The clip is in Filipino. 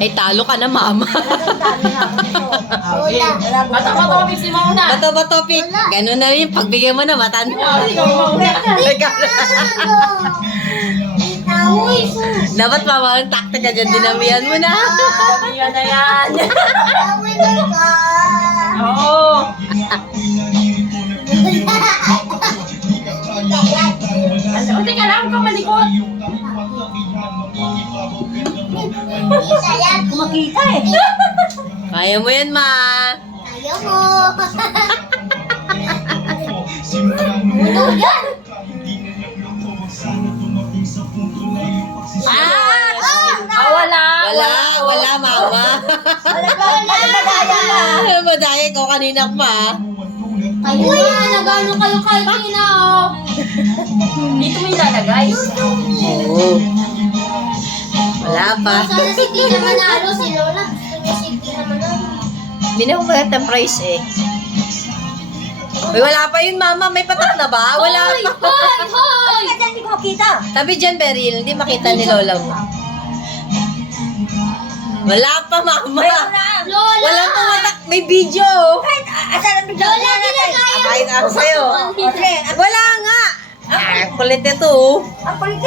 Ay, talo ka na, mama. Bato-bato, Pixie mo na. Bato-bato, pick. Ganun na yun. Pagbigyan mo na, matan. Dapat mama, ang taktika dyan. Dinamihan mo na. Dinamihan na yan. Oo. O, teka lang, huwag ka malikot. Kumakita eh. Kaya mo yan, ma. Ayaw mo. Uno yan. Wala. Wala, mama. Wala. Madaya ko kanina pa. Kayo na, nagano kayo kanina. Dito mo ilalagay. Oo. Wala pa. Sana si Tina manalo, si Lola. Gusto niya si Tina manalo. Hindi na umagat ang price eh. Uy, wala pa yun, mama. May patak na ba? Wala pa. Hoy! Hindi ko makita. Tabi dyan, Beryl. Hindi makita ni Lola mo. Wala pa, mama. Lola! Walang pumatak. May video. Asan ang bigla? Lola, ginagayo. Kain ako sa'yo. Wala nga. Ah, kulit ito. Ang kulit